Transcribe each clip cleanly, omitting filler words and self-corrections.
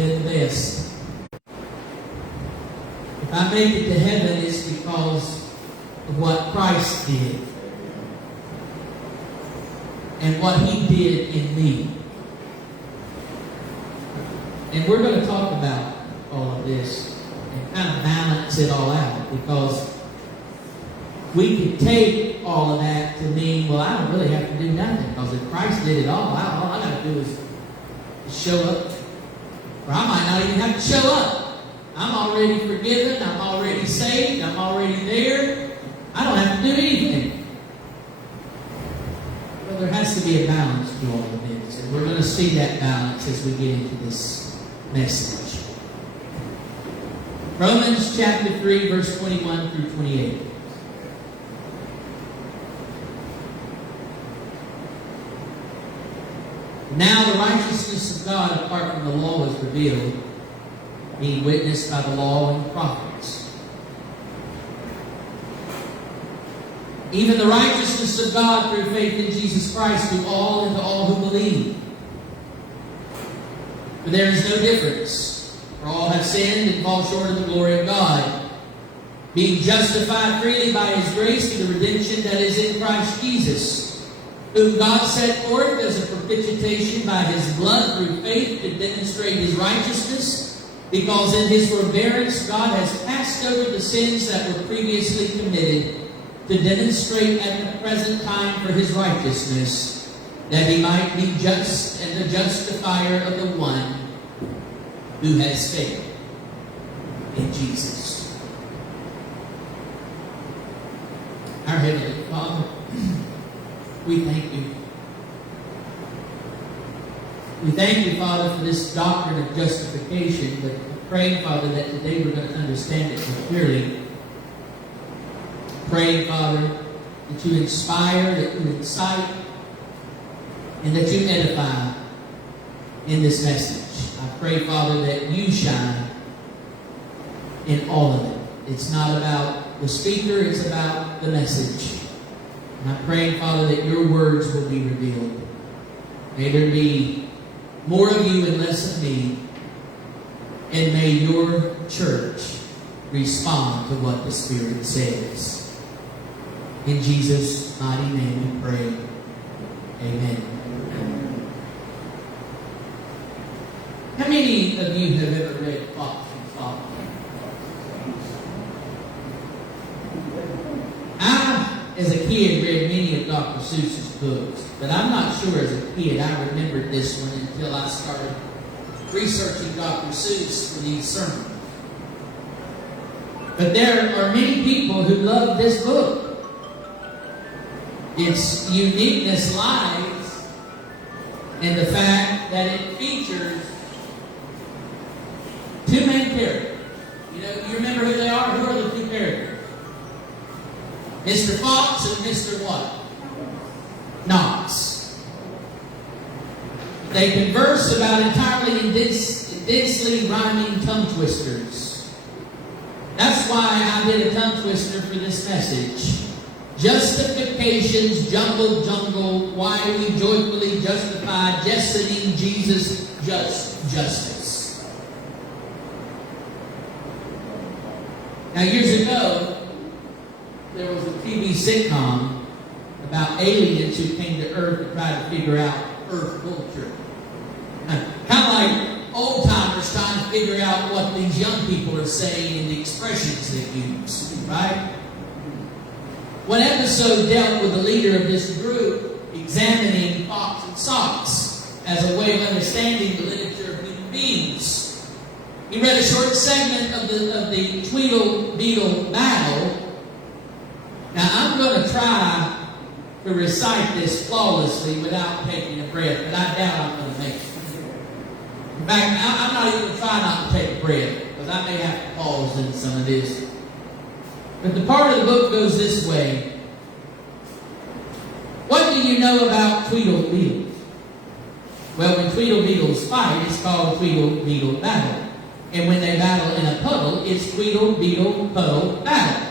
been the best. If I make it to heaven, it's because of what Christ did and what He did in me. And we're going to talk about all of this and kind of balance it all out, because we could take all of that to mean, well, I don't really have to do nothing, because if Christ did it all I got to do is show up. Or I might not even have to show up. I'm already forgiven. I'm already saved. I'm already there. I don't have to do anything. Well, there has to be a balance to all of this. And we're going to see that balance as we get into this message. Romans chapter 3, verse 21 through 28. Now the righteousness of God apart from the law is revealed, being witnessed by the law and the prophets. Even the righteousness of God through faith in Jesus Christ to all and to all who believe. For there is no difference, for all have sinned and fall short of the glory of God, being justified freely by His grace through the redemption that is in Christ Jesus, whom God set forth as a propitiation by His blood through faith to demonstrate His righteousness, because in His forbearance God has passed over the sins that were previously committed, to demonstrate at the present time for His righteousness, that He might be just and the justifier of the one who has faith in Jesus. Our Heavenly Father, we thank You. We thank You, Father, for this doctrine of justification, but we pray, Father, that today we're going to understand it more clearly. Pray, Father, that You inspire, that You incite, and that You edify in this message. I pray, Father, that You shine in all of it. It's not about the speaker, it's about the message. And I pray, Father, that Your words will be revealed. May there be more of You and less of me. And may Your church respond to what the Spirit says. In Jesus' mighty name we pray. Amen. How many of you have ever read Fox and Fox? As a kid, read many of Dr. Seuss's books, but I'm not sure as a kid I remembered this one until I started researching Dr. Seuss for these sermons. But there are many people who love this book. Its uniqueness lies in the fact that it features two main characters. You remember who they are? Who are the two characters? Mr. Fox and Mr. what? Knox. They converse about entirely densely rhyming tongue twisters. That's why I did a tongue twister for this message. Justifications, jumble, jungle, why we joyfully justify, jesting Jesus, justice. Now, years ago, there was a TV sitcom about aliens who came to Earth to try to figure out Earth culture. Kind of like old timers trying to figure out what these young people are saying and the expressions they use, right? One episode dealt with the leader of this group examining Fox and Socks as a way of understanding the literature of human beings. He read a short segment of the Tweedle Beetle battle. Now, I'm going to try to recite this flawlessly without taking a breath, but I doubt I'm going to make it. In fact, I'm not even going to try not to take a breath, because I may have to pause in some of this. But the part of the book goes this way. What do you know about Tweedle Beetles? Well, when Tweedle Beetles fight, it's called Tweedle Beetle battle. And when they battle in a puddle, it's Tweedle Beetle puddle battle.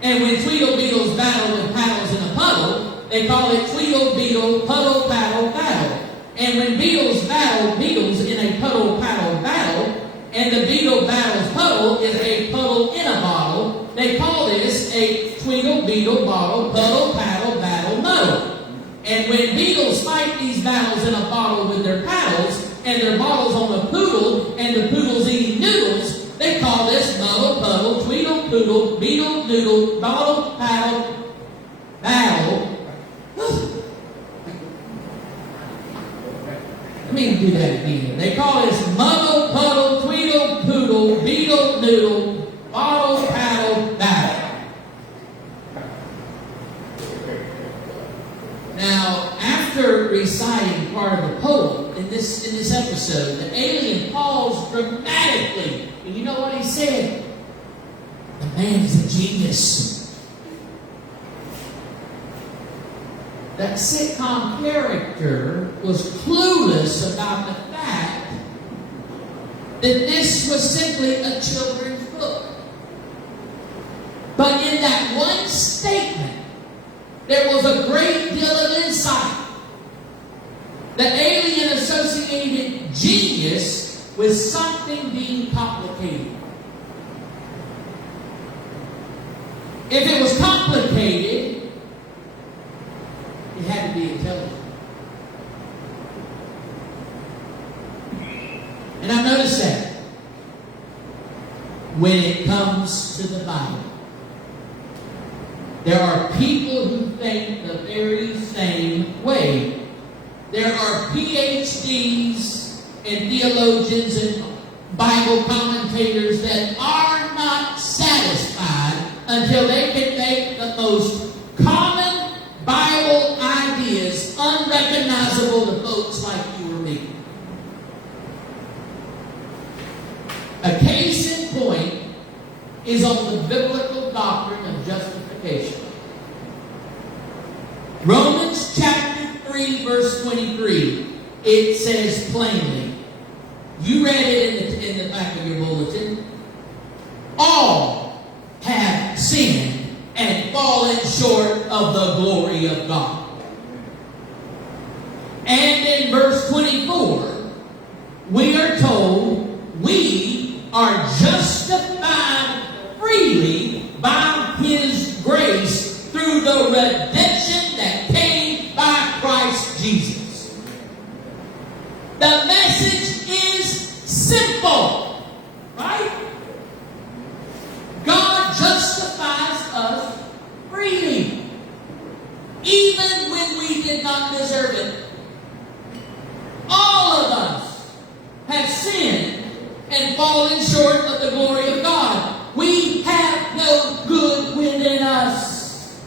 And when Tweedle Beetles battle with paddles in a puddle, they call it Tweedle Beetle puddle paddle battle. And when beetles battle beetles in a puddle paddle battle, and the beetle battles puddle is a puddle in a bottle. They call this a twinkle beetle bottle, puddle, paddle, battle, muddle. And when beetles fight these battles in a bottle with their paddles, and their bottles on a poodle, and the poodle's eating noodles, they call this muddle, puddle, tweedle, poodle, beetle, noodle, bottle, paddle, battle. Let me do that again. They call this muddle, puddle, tweedle, poodle, beetle, noodle, bottle, paddle, battle. Now, after reciting part of the poem in this episode, the alien paused dramatically. And you know what he said? The man is a genius. That sitcom character was clueless about the fact that this was simply a children's book. But in that one statement, there was a great deal of insight. The alien associated genius with something being complicated. If it was complicated, it had to be intelligent. And I've noticed that when it comes to the Bible, there are people who think the very same way. There are PhDs and theologians and Bible commentators that are not satisfied until they can make the most common Bible ideas unrecognizable to folks like you or me. A case in point is on the biblical doctrine of justification. Romans chapter 3, verse 23. It says plainly, you read it in the back of your bulletin, all have sinned and fallen short of the glory of God. And in verse 24, we are told we are justified freely by His grace through the redemption that came by Christ Jesus. The message is simple, right? God justifies us freely, even when we did not deserve it. All of us have sinned and fallen short of the glory of God. We have no good within us.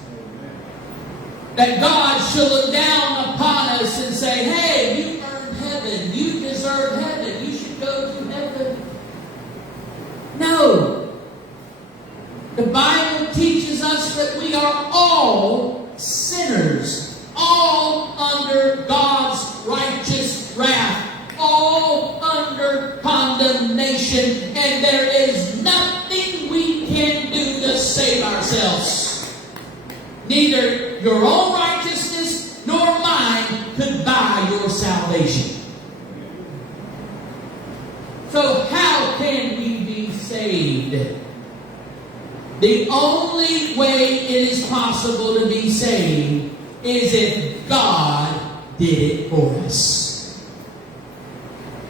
That God should look down upon us and say, hey, you earned heaven. You deserve heaven. You should go to heaven. No. The Bible teaches us that we are all sinners, all under God's righteous wrath, all under condemnation, and there is nothing we can do to save ourselves. Neither your own righteousness nor mine could buy your salvation. So how can we be saved? The only way it is possible to be saved is if God did it for us.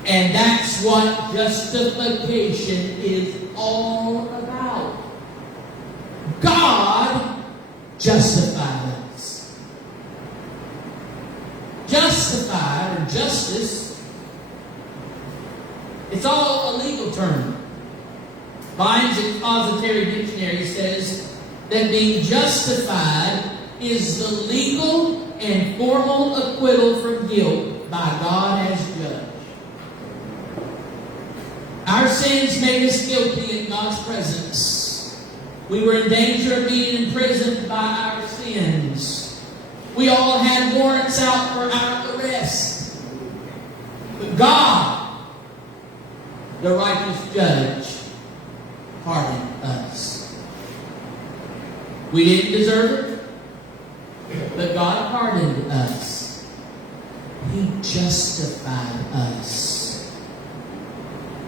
And that's what justification is all about. God justified us. Justified, or justice, it's all a legal term. Vine's Expository Dictionary says that being justified is the legal and formal acquittal from guilt by God as judge. Our sins made us guilty in God's presence. We were in danger of being imprisoned by our sins. We all had warrants out for our arrest. But God, the righteous judge, pardoned us. We didn't deserve it, but God pardoned us. He justified us.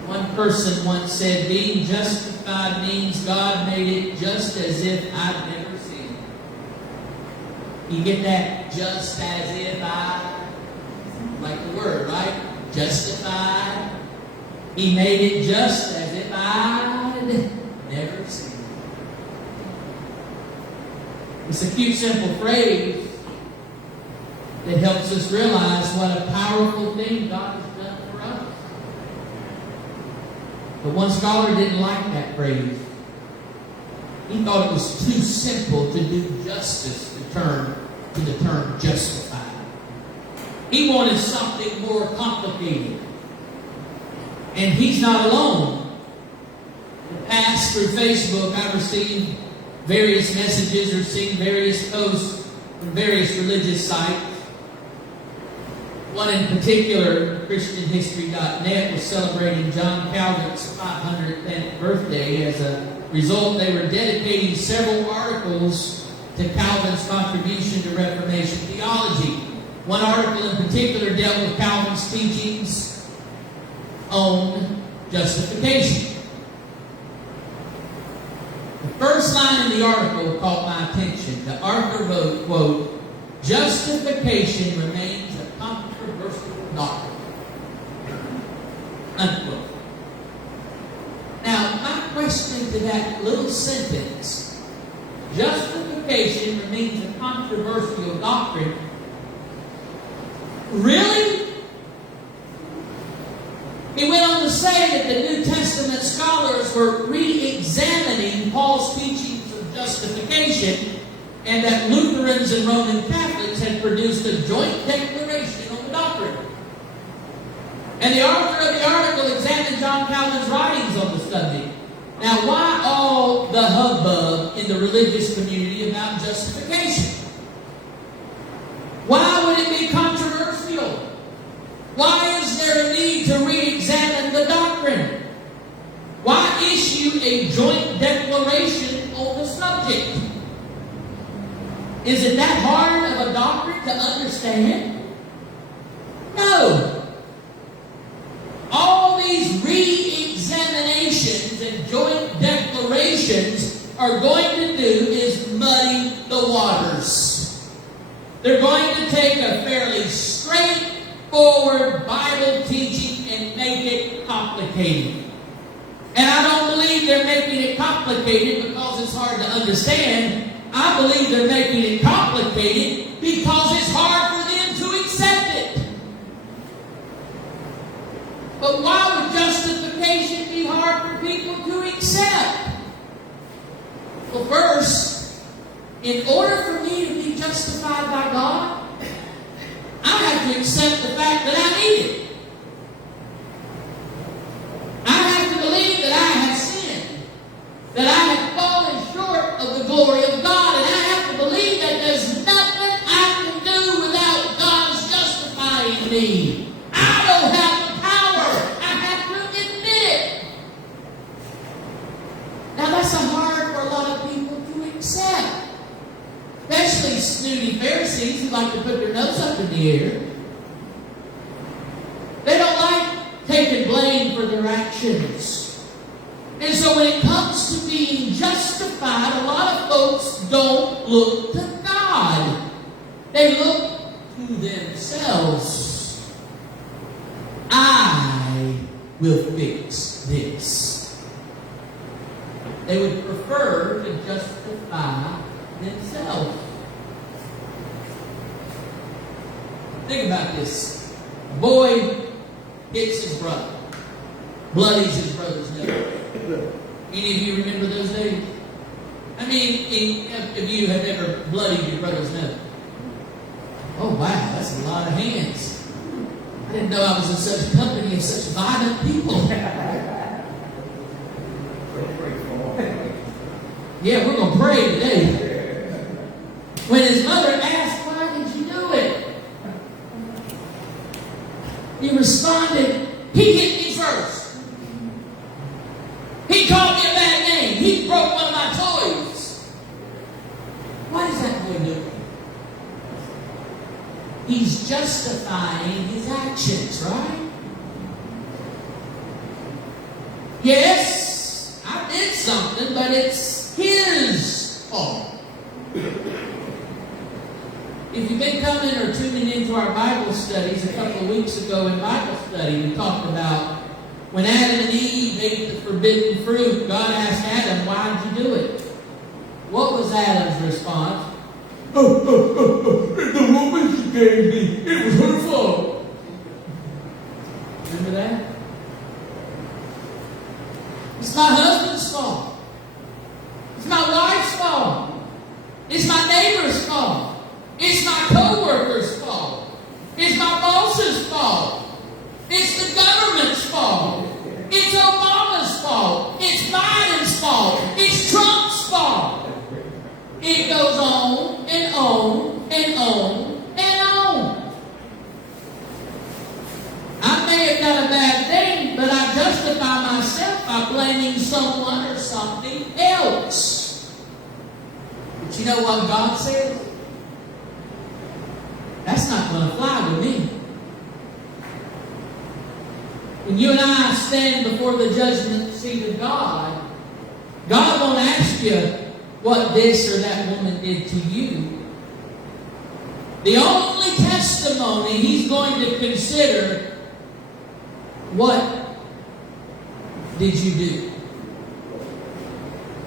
One person once said, being justified means God made it just as if I'd never sinned. You get that? Just as if I, like the word, right? Justified. He made it just as if I'd never sinned. It's a cute, simple phrase that helps us realize what a powerful thing God has done for us. But one scholar didn't like that phrase. He thought it was too simple to do justice to the term justified. He wanted something more complicated. And he's not alone. In the past, through Facebook, I've received various messages or seen various posts from various religious sites. One in particular, ChristianHistory.net, was celebrating John Calvin's 510th birthday. As a result, they were dedicating several articles to Calvin's contribution to Reformation theology. One article in particular dealt with Calvin's teachings on justification. The first line in the article caught my attention. The author wrote, quote, "Justification remains a controversial doctrine." Unquote. Now, my question to that little sentence, justification remains a controversial doctrine, really? He went on to say that the New Testament scholars were re-examining Paul's teachings of justification, and that Lutherans and Roman Catholics had produced a joint declaration on the doctrine. And the author of the article examined John Calvin's writings on the subject. Now, why all the hubbub in the religious community about justification? Why would it be controversial? Why is there a need to re-examine the doctrine? Why issue a joint declaration on the subject? Is it that hard of a doctrine to understand? No. All these re-examinations and joint declarations are going to do is muddy the waters. They're going to take a fairly straightforward Bible teaching and make it complicated. And I don't believe they're making it complicated because it's hard to understand. I believe they're making it complicated because it's hard for them to accept it. But why would justification be hard for people to accept? Well, first, in order for me to be justified by God, I have to accept the fact that I need it. I have to believe that I have sinned, that I have fallen short of the glory of God, and I have to believe that there's nothing I can do without God's justifying me. I don't have the power. I have to admit it. Now that's hard for a lot of people to accept. Especially snooty Pharisees who like to put their nose up in the air. They don't like taking blame for their actions. And so when it comes to being justified, a lot of folks don't look to God. They look to themselves. I will fix this. They would prefer to justify themselves. Think about this. A boy hits his brother, bloodies his brother's nose. Any of you remember those days? I mean, if you have ever bloodied your brother's nose. Oh wow, that's a lot of hands. I didn't know I was in such a company of such violent people. Yeah, we're going to pray today. When his mother asked, "Why did you do it?" he responded, "He hit me first. He called me a bad name. He broke one of my toys." What is that boy doing? He's justifying his actions, right? Yes, I did something, but it's his fault. If you've been coming or tuning into our Bible studies, a couple of weeks ago in Bible study, we talked about when Adam and Eve ate the forbidden fruit, God asked Adam, why did you do it? What was Adam's response? The woman she gave me, it was her fault. Remember that? It's my husband's fault. It's my wife's fault. It's my neighbor's fault. It's my co-worker's fault. It's my boss's fault. It's the government's fault. It's Obama's fault. It's Biden's fault. It's Trump's fault. It goes on and on and on and on. I may have done a bad thing, but I justify myself by blaming someone or something else. But you know what God says? That's not going to fly with me. When you and I stand before the judgment seat of God, God won't ask you what this or that woman did to you. The only testimony He's going to consider, what did you do?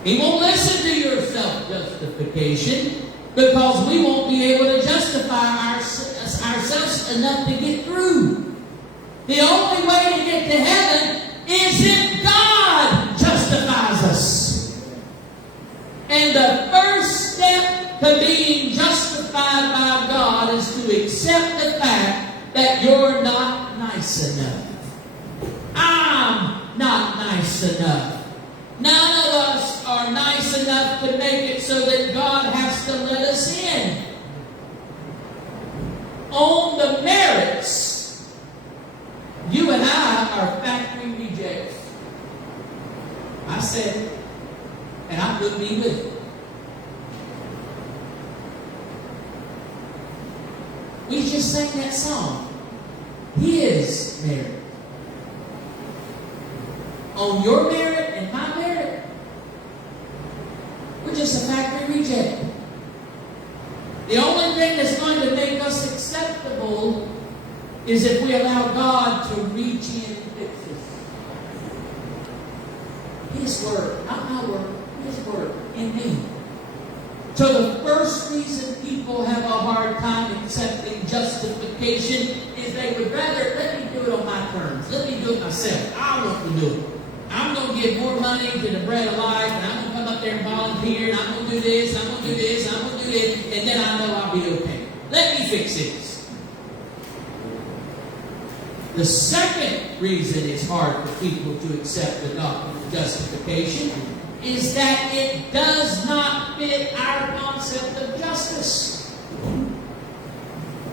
He won't listen to your self-justification, because we won't be able to justify ourselves enough to get through. The only way to get to heaven is if God justifies us. And the first step to being justified by God is to accept the fact that you're not nice enough. I'm not nice enough. None of us are nice enough to make it so that God has to let us in. On the merits, you and I are factory rejects. I said it, and I couldn't be with it. We just sang that song. His merit. On your merit and my merit, we're just a factory reject. The only thing that's going to make us acceptable is if we allow God to reach in and fix us. His word, not my word, His word in me. So the first reason people have a hard time accepting justification is they would rather, let me do it on my terms. Let me do it myself. I want to do it. I'm going to give more money to the Bread of Life, and I'm going to come up there and volunteer, and I'm going to do this, I'm going to do this, I'm going to do this, and then I know I'll be okay. Let me fix this. The second reason it's hard for people to accept the doctrine of justification is that it does not fit our concept of justice.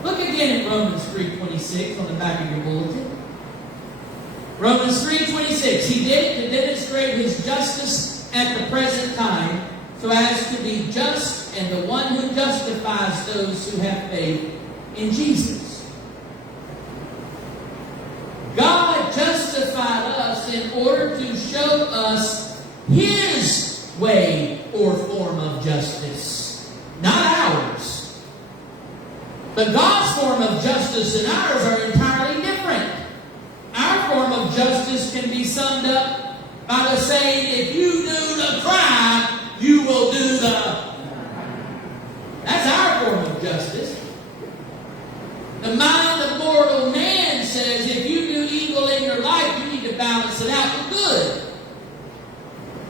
Look again at Romans 3:26 on the back of your bulletin. Romans 3:26. He did it to demonstrate His justice at the present time, so as to be just and the one who justifies those who have faith in Jesus. God justified us in order to show us His way or form of justice, not ours. But God's form of justice and ours are entirely different. Our form of justice can be summed up by the saying, if you do the crime, you will do the... That's our form of justice. The mind of mortal man says, if you do evil in your life, you need to balance it out with good.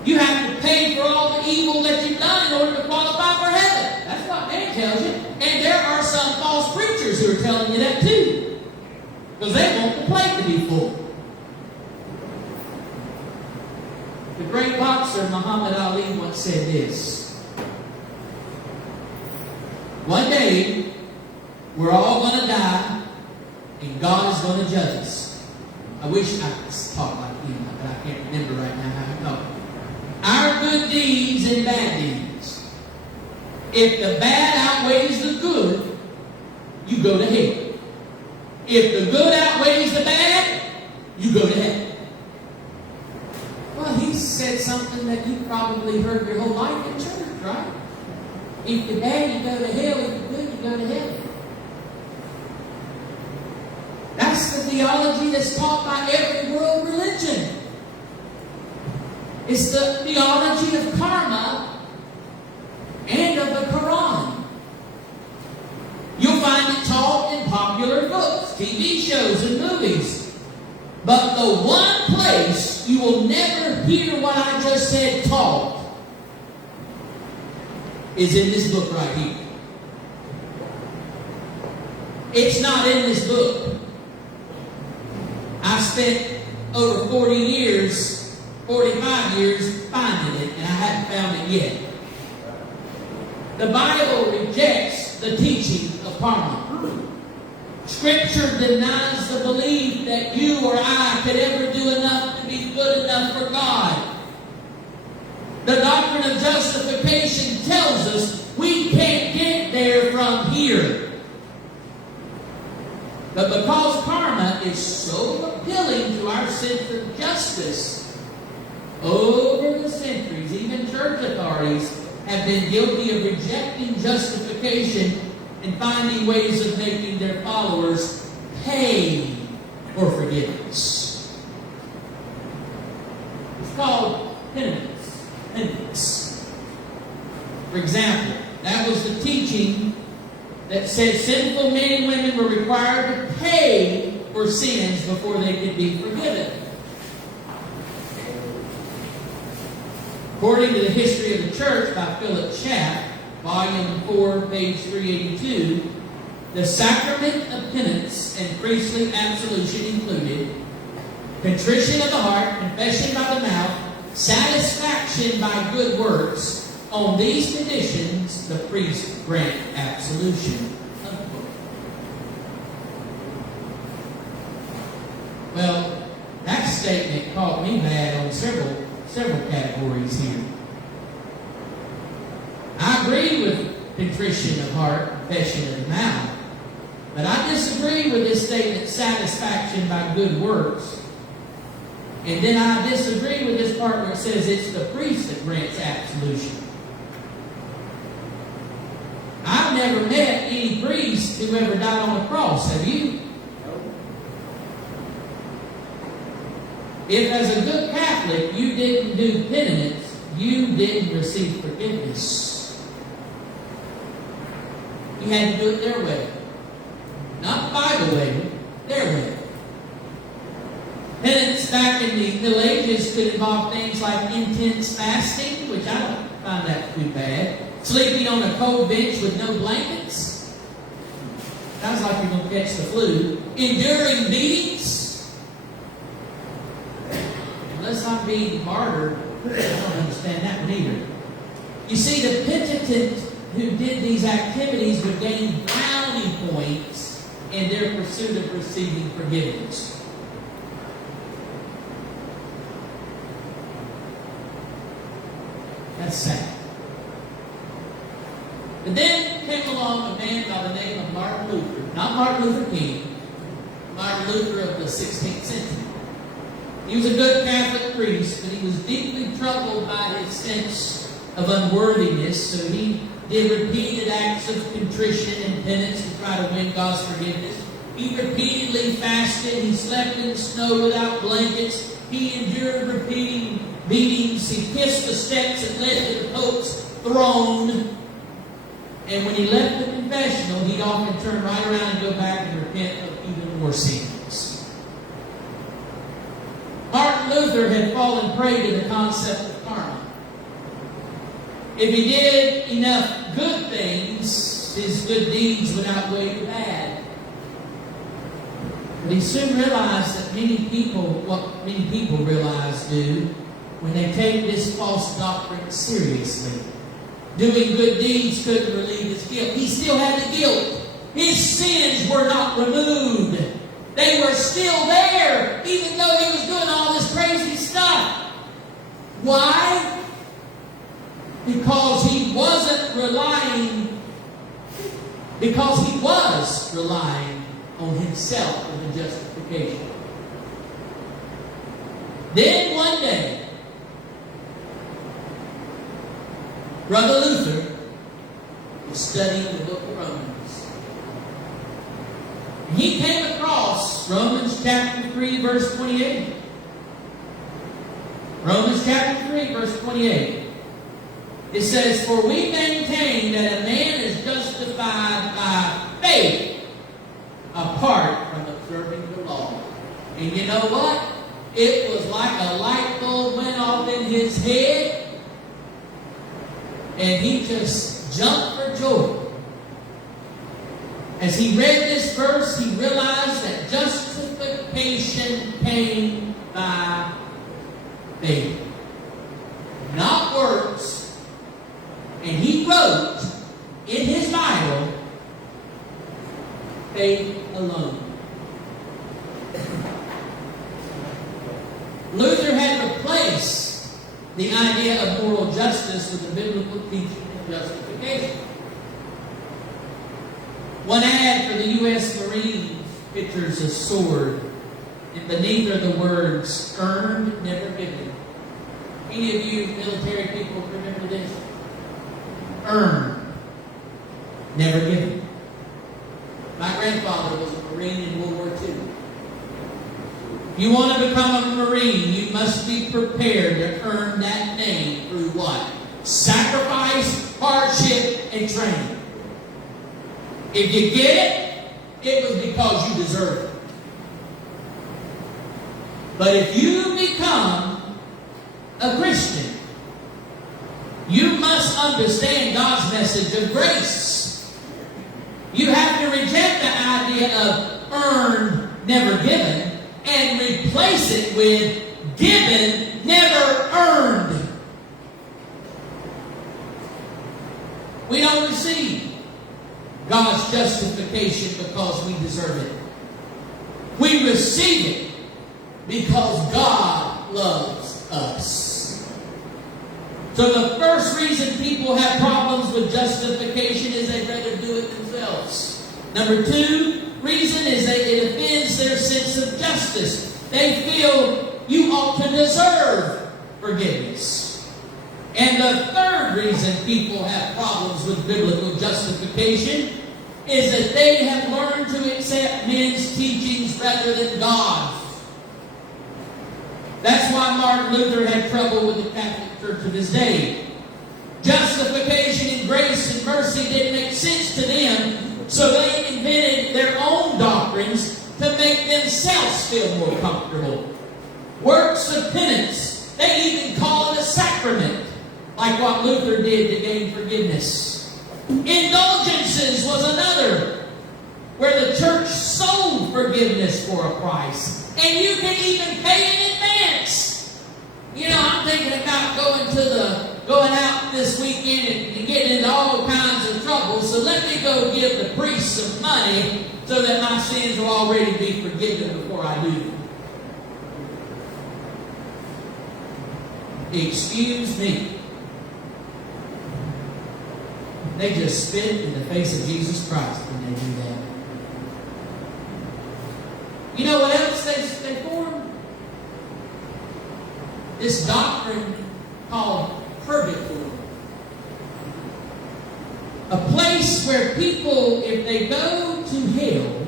You have to pay for all the evil that you've done in order to qualify for heaven. That's what man tells you. And there are some false preachers who are telling you that too. Because they want the plate to be full. The great boxer Muhammad Ali once said this: one day, we're all going to die, and God is going to judge us. I wish I could talk like him, but I can't remember right now how to talk. Our good deeds and bad deeds. If the bad outweighs the good, you go to hell. If the good outweighs the bad, you go to heaven. Well, he said something that you probably heard your whole life in church, right? If you're bad, you go to hell. If you're good, you go to heaven. That's the theology that's taught by every world religion. It's the theology of karma and of the Quran. You'll find it taught in popular books, TV shows, and movies. But the one place you will never hear what I just said taught is in this book right here. It's not in this book. I've spent over 40 years, 45 years finding it, and I haven't found it yet. The Bible rejects the teaching of karma. Scripture denies the belief that you or I could ever do enough to be good enough for God. The doctrine of justification tells us we can't get there from here. But because karma is so appealing to our sense of justice, over the centuries, even church authorities have been guilty of rejecting justification and finding ways of making their followers pay for forgiveness. It's called penance. Penance. For example, that was the teaching that said sinful men and women were required to pay for sins before they could be forgiven. According to the History of the Church by Philip Schaff, Volume 4, page 382, the sacrament of penance and priestly absolution included contrition of the heart, confession by the mouth, satisfaction by good works. On these conditions, the priest grant absolution. Well, that statement caught me bad on several categories here. I agree with contrition of heart, confession of the mouth, but I disagree with this statement, satisfaction by good works. And then I disagree with this part where it says it's the priest that grants absolution. I've never met any priest who ever died on a cross. Have you? If as a good Catholic you didn't do penance, you didn't receive forgiveness. You had to do it their way. Not the Bible way, their way. Penance back in the Middle Ages could involve things like intense fasting, which I don't find that too bad. Sleeping on a cold bench with no blankets. Sounds like you're going to catch the flu. Enduring beatings. Unless I'm being martyred, I don't understand that one either. You see, the penitent who did these activities would gain brownie points in their pursuit of receiving forgiveness. That's sad. But then came along a man by the name of Martin Luther. Not Martin Luther King. Martin Luther of the 16th century. He was a good Catholic priest, but he was deeply troubled by his sense of unworthiness, so he did repeated acts of contrition and penance to try to win God's forgiveness. He repeatedly fasted. He slept in the snow without blankets. He endured repeating beatings. He kissed the steps that led to the Pope's throne. And when he left the confessional, he'd often turn right around and go back and repent of even more sins. Martin Luther had fallen prey to the concept of karma. If he did enough good things, his good deeds would outweigh the bad. But he soon realized that what many people realize do when they take this false doctrine seriously. Doing good deeds couldn't relieve his guilt. He still had the guilt. His sins were not removed. They were still there, even though he was doing all this crazy stuff. Why? Because he was relying on himself for the justification. Then one day, Brother Luther was studying the book of Romans. And he came across Romans chapter 3, verse 28. Romans chapter 3, verse 28. It says, "For we maintain that a man is justified by faith apart from observing the law." And you know what? It was like a light bulb went off in his head, and he just jumped for joy. As he read this verse, he realized that justification came by faith, not works. And he wrote in his Bible, faith alone. Luther had replaced the idea of moral justice with the biblical teaching of justification. One ad for the U.S. Marines pictures a sword, and beneath are the words, "Earned, never given." Any of you military people remember this? Earned, never given. My grandfather was a Marine in World War II. If you want to become a Marine, you must be prepared to earn that name through what? Sacrifice, hardship, and training. If you get it, it was because you deserve it. But if you become a Christian, you must understand God's message of grace. You have to reject the idea of earned, never given, and replace it with given, never earned. We don't receive God's justification because we deserve it. We receive it because God loves us. So the first reason people have problems with justification is they'd rather do it themselves. Number two reason is that it offends their sense of justice. They feel you ought to deserve forgiveness. And the third reason people have problems with biblical justification is that they have learned to accept men's teachings rather than God's. That's why Martin Luther had trouble with the Catholic Church of his day. Justification and grace and mercy didn't make sense to them, so they invented their own doctrines to make themselves feel more comfortable. Works of penance, they even call it a sacrament, like what Luther did to gain forgiveness. Indulgences was another, where the church sold forgiveness for a price. And you can even pay in advance. You know, I'm thinking about going out this weekend and getting into all kinds of trouble. So let me go give the priest some money so that my sins will already be forgiven before I do. Excuse me. They just spit in the face of Jesus Christ when they do that. You know what else they form? This doctrine called purgatory. A place where people, if they go to hell,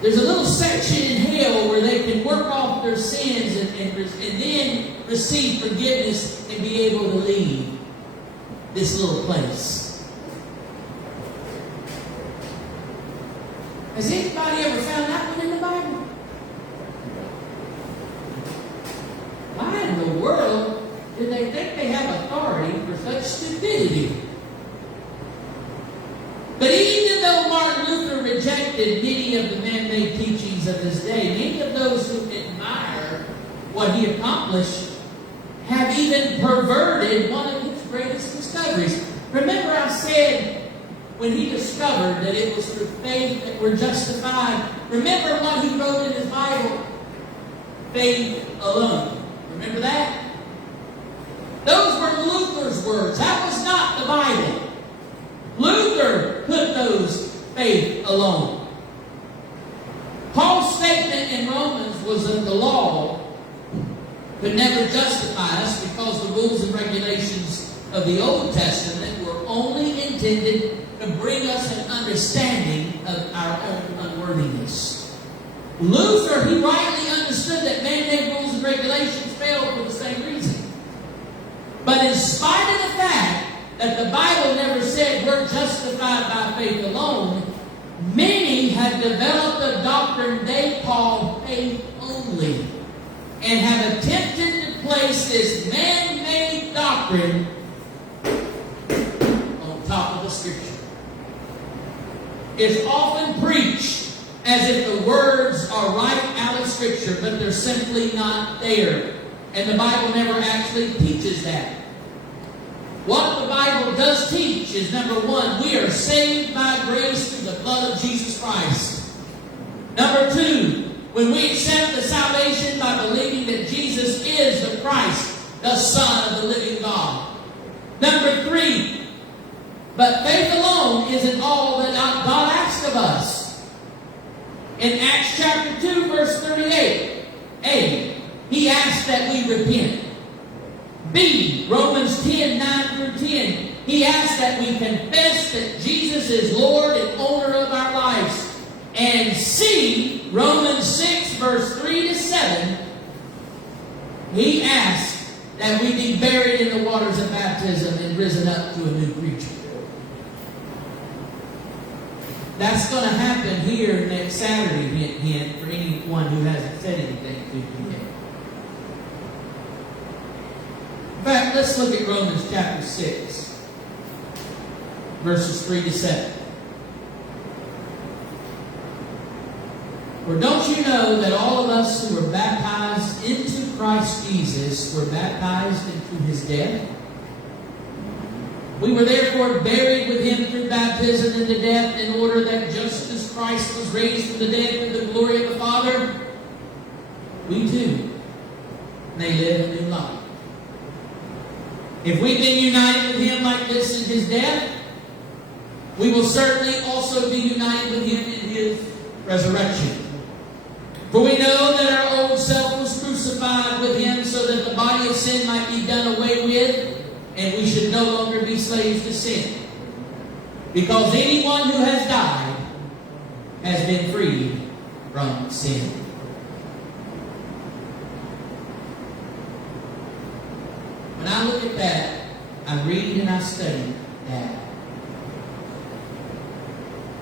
there's a little section in hell where they can work off their sins and then receive forgiveness and be able to leave this little place. Has anybody ever found that one in the Bible? Why in the world do they think they have authority for such stupidity? But even though Martin Luther rejected many of the man-made teachings of his day, many of those who admire what he accomplished have even perverted one of his greatest discoveries. Remember I said, when he discovered that it was through faith that we're justified, remember what he wrote in his Bible? Faith alone. Remember that? Those were Luther's words. That was not the Bible. Luther put those faith alone. Paul's statement in Romans was that the law could never justify us, because the rules and regulations of the Old Testament were only intended to bring us an understanding of our own unworthiness. Luther, he rightly understood that man-made rules and regulations failed for the same reason. But in spite of the fact that the Bible never said we're justified by faith alone, many have developed a doctrine they call faith only, and have attempted to place this man-made doctrine on top of the Scripture. It's often preached as if the words are right out of Scripture, but they're simply not there. And the Bible never actually teaches that. What the Bible does teach is, number one, we are saved by grace through the blood of Jesus Christ. Number two, when we accept the salvation by believing that Jesus is the Christ, the Son of the living God. Number three, but faith alone isn't all that God asks of us. In Acts chapter 2, verse 38, A, He asks that we repent. B, Romans 10, 9 through 10, He asks that we confess that Jesus is Lord and owner of our lives. And C, Romans 6, verse 3 to 7, He asks that we be buried in the waters of baptism and risen up to a new creature. That's going to happen here next Saturday, hint, for anyone who hasn't said anything to you yet. In fact, let's look at Romans chapter 6, verses 3 to 7. For don't you know that all of us who were baptized into Christ Jesus were baptized into His death? We were therefore buried with Him through baptism into death, in order that just as Christ was raised from the dead through the glory of the Father, we too may live a new life. If we've been united with Him like this in His death, we will certainly also be united with Him in His resurrection. For we know that our old self was crucified with Him, so that the body of sin might be done away with, and we should no longer be slaves to sin. Because anyone who has died has been freed from sin. When I look at that, I read and I study that.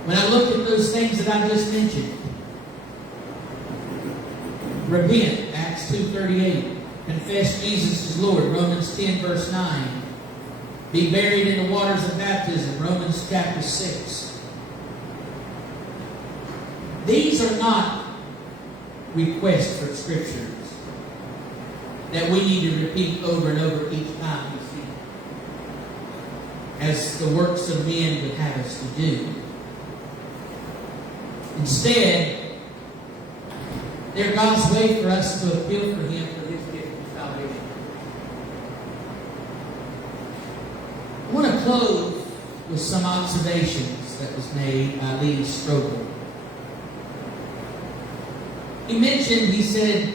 When I look at those things that I just mentioned, repent, Acts 2:38. Confess Jesus is Lord, Romans 10, verse 9. Be buried in the waters of baptism, Romans chapter 6. These are not requests for Scriptures that we need to repeat over and over each time we see it, as the works of men would have us to do. Instead, they're God's way for us to appeal for Him for His gift of salvation. I want to close with some observations that was made by Lee Strobel. He said,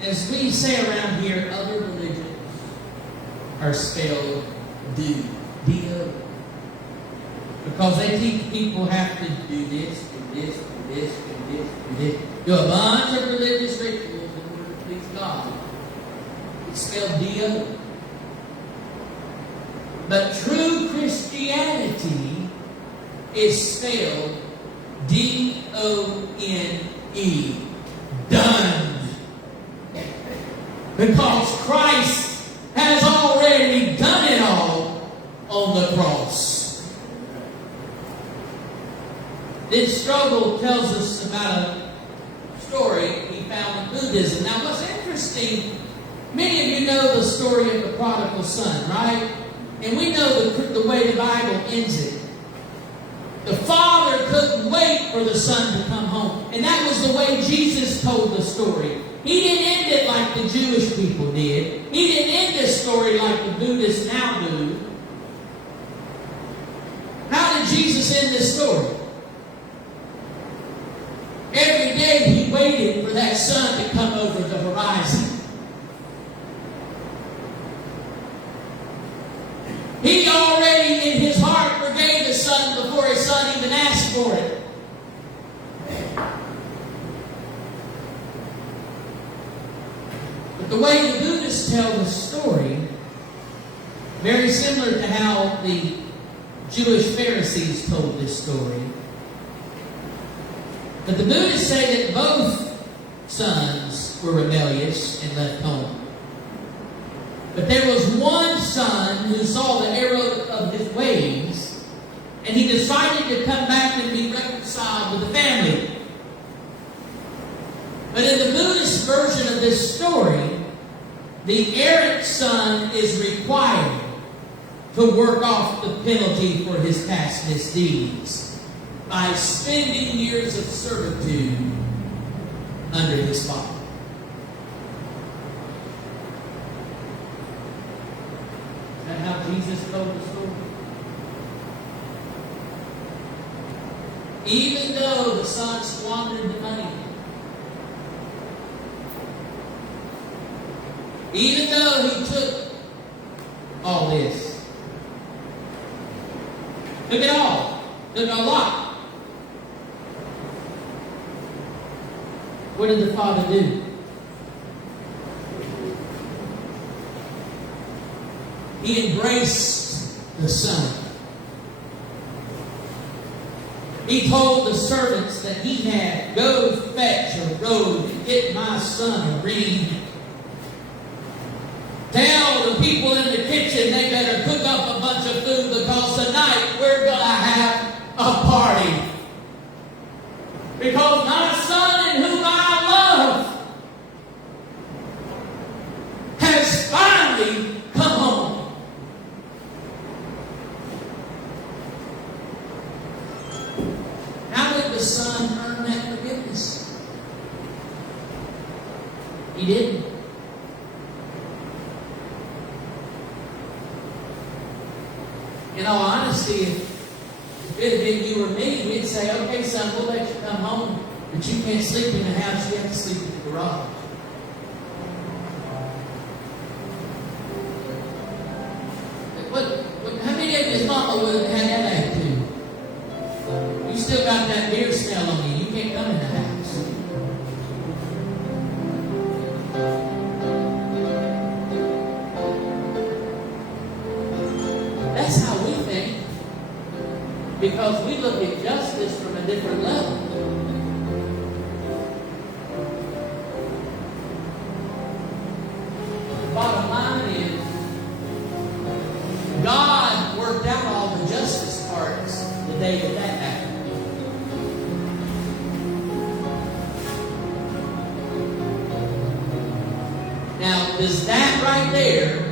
as we say around here, other religions are spelled do. D-O. Because they teach people have to do this, do this, do this, do this, do this. Do a bunch of religious rituals in order to please God. It's spelled D-O. But true Christianity is spelled D-O-N-E. Done. Because Christ has already done it all on the cross. This Strobel tells us about a story he found in Buddhism. Now, what's interesting, many of you know the story of the prodigal son, right? And we know the way the Bible ends it. The father couldn't wait for the son to come home. And that was the way Jesus told the story. He didn't end it like the Jewish people did. He didn't end this story like the Buddhists now do. How did Jesus end this story? Every day he waited for that sun to come over the horizon. for it. But the way the Buddhists tell the story, very similar to how the Jewish Pharisees told this story. But the Buddhists say that both sons were rebellious and left home. But there was one son who saw the error of his ways, and he decided to come back and be reconciled with the family. But in the Buddhist version of this story, the errant son is required to work off the penalty for his past misdeeds by spending years of servitude under his father. Is that how Jesus told the story? Even though the son squandered the money, even though he took all this, took it all, took a lot, what did the father do? He embraced the son. He told the servants that he had, go fetch a robe and get my son a ring. Tell the people in the kitchen they better cook up a bunch of food because tonight we're going to have a party. Because my son in whom I love has finally come home. How did the son earn that forgiveness? He didn't. In all honesty, if it had been you or me, we'd say, okay, son, we'll let you come home, but you can't sleep in the house, you have to sleep in the garage. How many of his mama would have had that attitude? You still got that beer smell on you, you can't come in the house. That's how we think, because we look at justice from a different level. The bottom line is, God worked out all the justice parts the day that happened. Now, does that right there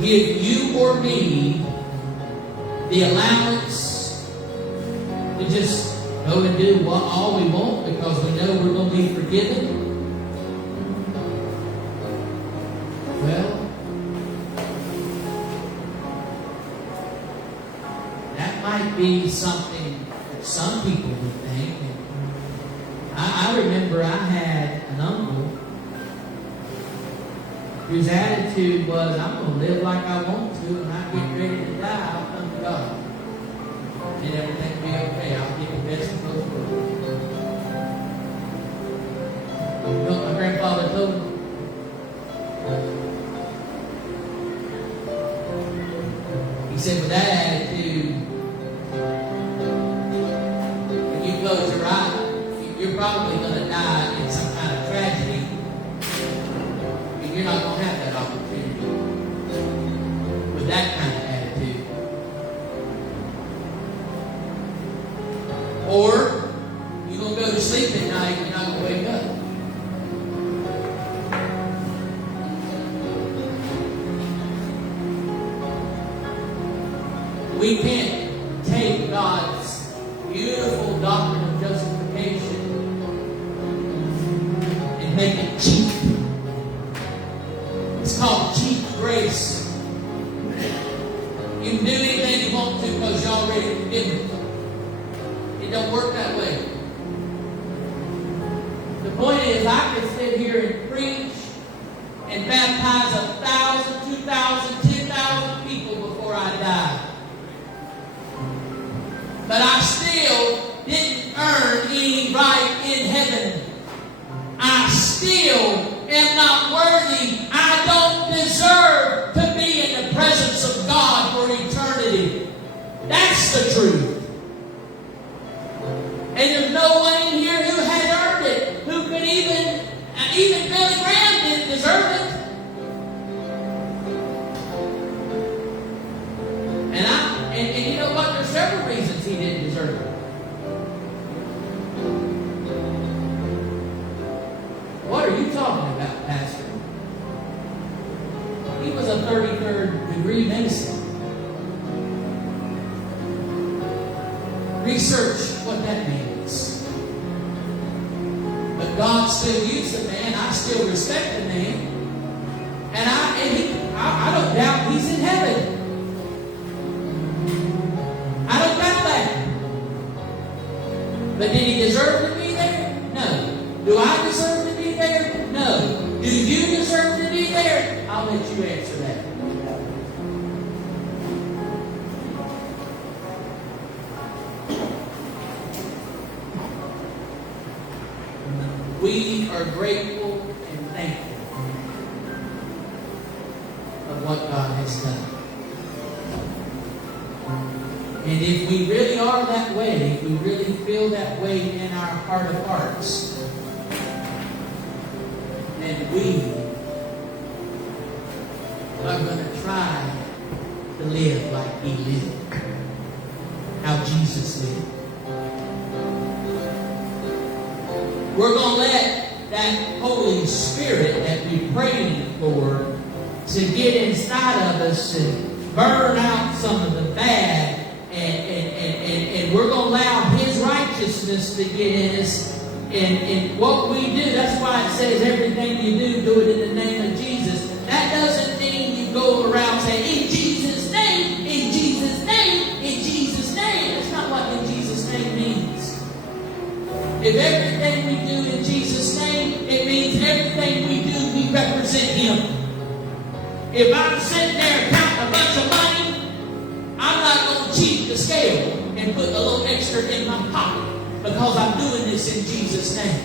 give you or me the allowance to just go and do all we want because we know we're going to be forgiven? Well, that might be something that some people would think. I remember I had an uncle whose attitude was, I'm going to live like I want to, and I get ready to die, I'll come to God. And everything will be okay. I'll get the best of both worlds. You know what my grandfather told me? He said, with that attitude, when you close your eyes, you're probably going to die in some kind of tragedy. You're not going to have that opportunity with that kind of attitude. Or you're going to go to sleep at night and you're not going to wake up. We can't take God's beautiful doctrine of justification and make it cheap. It's called cheap grace. You can do anything you want to because you're already forgiven. It don't work that way. The point is, I could sit here and preach and baptize 1,000, 2,000, 10,000 people before I die. But I still still am not worthy. I don't deserve to be in the presence of God for eternity. That's the truth. And there's no one in here who had earned it, who could even Billy Graham didn't deserve it. And you know what? There's several reasons he didn't deserve it. What are you talking about, Pastor? He was a 33rd degree Mason. Research what that means. But God still used the man. I still respect the man. And I don't doubt he's in heaven. I don't doubt that. But did he deserve to be there? No. Do I deserve to be there? No. Do you deserve to be there? I'll let you answer that. We are grateful and thankful of what God has done. And if we really are that way, if we really feel that way in our heart of hearts, then we are going to try to live like He lived, how Jesus lived. We're going to let that Holy Spirit that we're praying for to get inside of us and burn out some of the bad, and we're going to allow His righteousness to get in us. And what we do, that's why it says everything you do it in the name of Jesus. That doesn't mean you go around saying, in Jesus' name, in Jesus' name, in Jesus' name. That's not what in Jesus' name means. If everything we do in Jesus' name, it means everything we do, we represent Him. If I'm sitting there counting a bunch of money, I'm not going to cheat the scale and put a little extra in my pocket because I'm doing this in Jesus' name.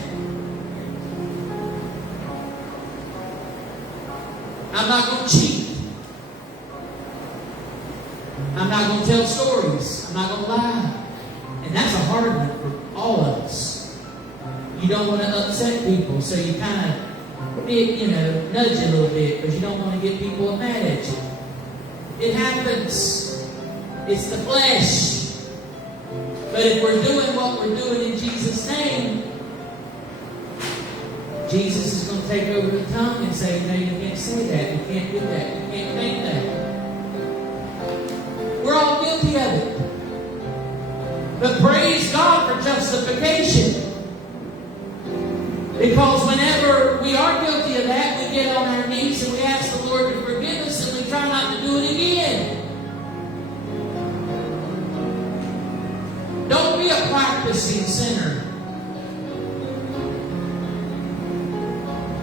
I'm not going to cheat. I'm not going to tell stories. I'm not going to lie. And that's a hard one for all of us. You don't want to upset people, so you kind of nudge a little bit because you don't want to get people mad at you. It happens. It's the flesh. But if we're doing what we're doing in Jesus' name, Jesus is going to take over the tongue and say, no, you can't say that. You can't do that. You can't think that. We're all guilty of it. But praise God for justification. Because whenever we are guilty of that, we get on our knees and we ask the Lord to forgive us and we try not to do it again. Don't be a practicing sinner.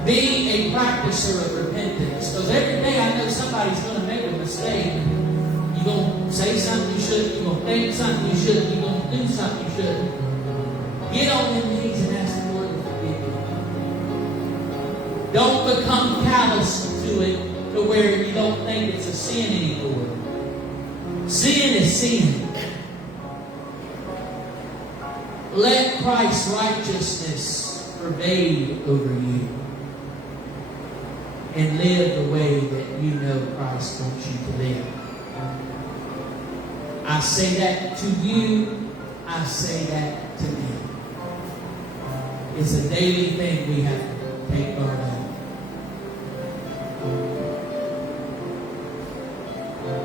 Be a practicer of repentance. Because every day I know somebody's going to make a mistake. You're going to say something you shouldn't. You're going to think something you shouldn't. You're going to do something you shouldn't. Get on your knees and ask the Lord to forgive you. Don't become callous to it to where you don't think it's a sin anymore. Sin is sin. Let Christ's righteousness pervade over you. And live the way that you know Christ wants you to live. I say that to you. I say that to me. It's a daily thing we have to take guard of.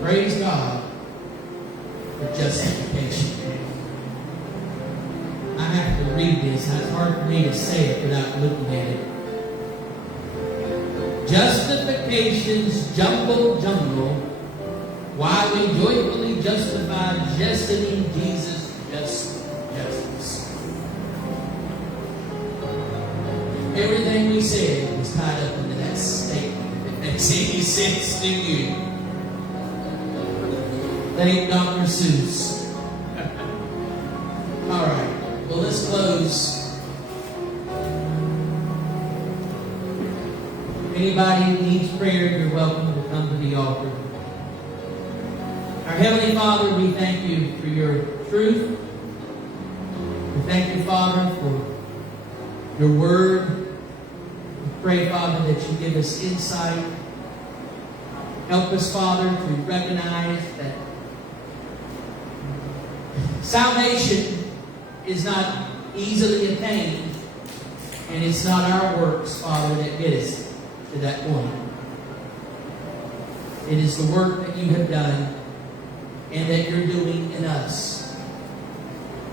Praise God for justification. I have to read this. It's hard for me to say it without looking at it. Justification's jungle, why we joyfully justify jesting Jesus justice. Everything we said was tied up into that statement. If it makes any sense to you. Thank Dr. Seuss. All right. Well, let's close If anybody needs prayer, you're welcome to come to the altar. Our Heavenly Father, we thank you for your truth. We thank you, Father, for your word. We pray, Father, that you give us insight. Help us, Father, to recognize that salvation is not easily attained, and it's not our works, Father, that get us to that point. It is the work that you have done and that you're doing in us.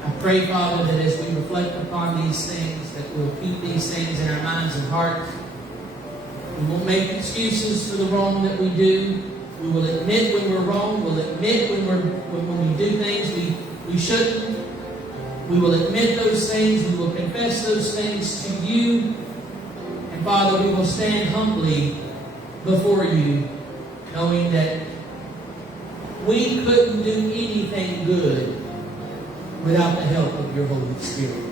I pray, Father, that as we reflect upon these things, that we'll keep these things in our minds and hearts. We won't make excuses for the wrong that we do. We will admit when we're wrong. We'll admit when we do things we shouldn't. We will admit those things. We will confess those things to you. And Father, we will stand humbly before you, knowing that we couldn't do anything good without the help of your Holy Spirit.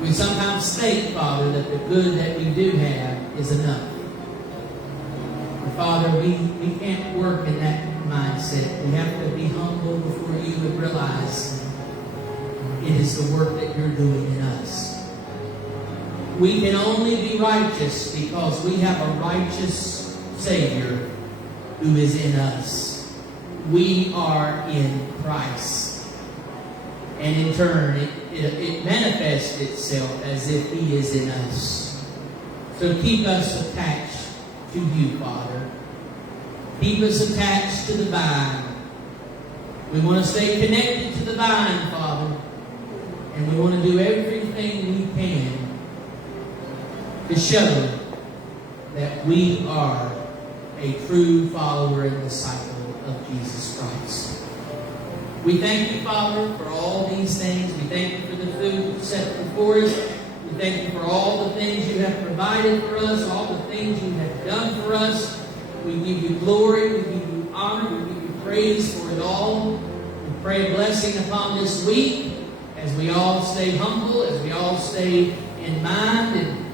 We sometimes think, Father, that the good that we do have is enough. But Father, we can't work in that mindset. We have to be humble before you and realize it is the work that you're doing in us. We can only be righteous because we have a righteous Savior who is in us. We are in Christ. And in turn, it manifests itself as if He is in us. So keep us attached to you, Father. Keep us attached to the vine. We want to stay connected to the vine, Father. And we want to do everything we can to show that we are a true follower and disciple of Jesus Christ. We thank you, Father, for all these things. We thank you for the food set before us. We thank you for all the things you have provided for us, all the things you have done for us. We give you glory, we give you honor, we give you praise for it all. We pray a blessing upon this week as we all stay humble, as we all stay in mind and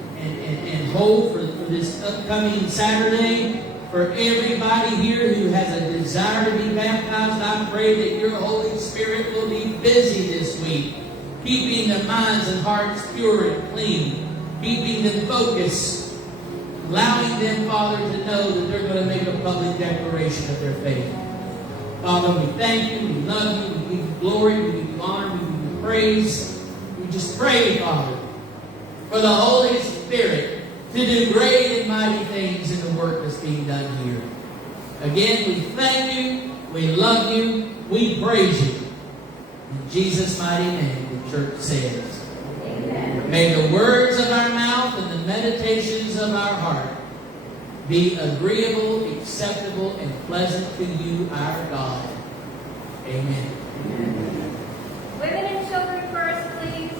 whole for this upcoming Saturday. For everybody here who has a desire to be baptized, I pray that your Holy Spirit will be busy this week, keeping their minds and hearts pure and clean, keeping them focused, allowing them, Father, to know that they're going to make a public declaration of their faith. Father, we thank you, we love you, we give you glory, we give you honor, we give you praise. We just pray, Father, for the Holy Spirit to do great and mighty things in the work that's being done here. Again, we thank you, we love you, we praise you. In Jesus' mighty name, the church says, amen. May the words of our mouth and the meditations of our heart be agreeable, acceptable, and pleasant to you, our God. Amen. Amen. Women and children first, please.